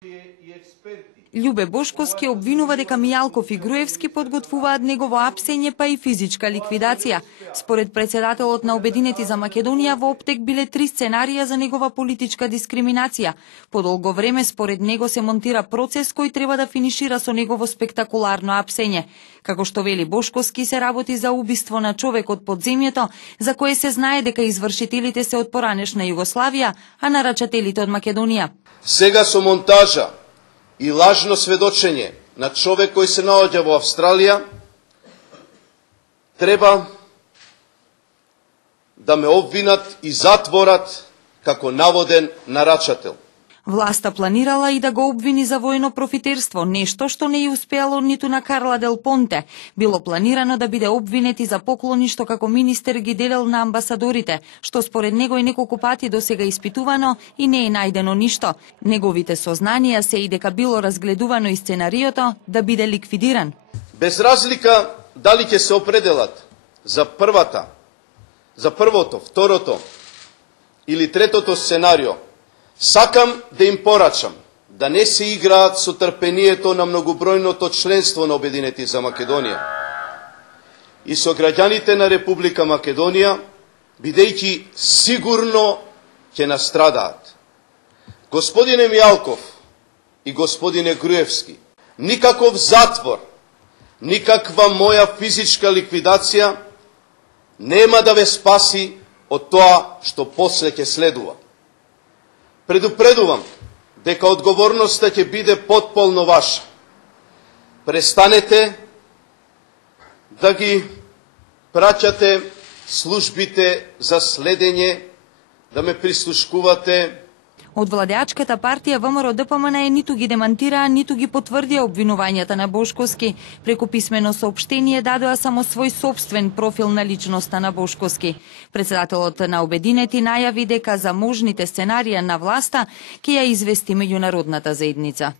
Љубе Бошковски обвинува дека Мијалков и Груевски подготвуваат негово апсење па и физичка ликвидација. Според председателот на Обединети за Македонија, во оптек биле 3 сценарија за негова политичка дискриминација. По долго време според него се монтира процес кој треба да финишира со негово спектакуларно апсење. Како што вели Бошковски, се работи за убиство на човек од подземјето, за кое се знае дека извршителите се од поранешна Југославија, а нарачателите од Македонија. Сега со монтажа и лажно сведочење на човек кој се наоѓа во Австралија, треба да ме обвинат и затворат како наводен нарачател. Власта планирала и да го обвини за војно профитерство, нешто што не ја успеало ниту на Карла Дел Понте. Било планирано да биде обвинет и за поклони што како министер ги делел на амбасадорите, што според него е неколку пати досега испитувано и не е најдено ништо. Неговите сознанија се и дека било разгледувано и сценариото да биде ликвидиран. Без разлика дали ќе се определат за првото, второто или третото сценарио, сакам да им порачам да не се играат со трпението на многобројното членство на Обединети за Македонија и со граѓаните на Република Македонија, бидејќи сигурно ќе настрадаат. Господине Мијалков и господине Груевски, никаков затвор, никаква моја физичка ликвидација нема да ве спаси од тоа што после ќе следува. Предупредувам дека одговорноста ќе биде потполно ваша. Престанете да ги праќате службите за следење, да ме прислушкувате. Од владеачката партија ВМРО-ДПМН ниту ги демантираа, ниту ги потврдија обвинувањата на Бошковски. Преку писмено соопштение дадоа само свој собствен профил на личноста на Бошковски. Председателот на Обединети најави дека за можните сценарија на власта ќе ја извести меѓународната заедница.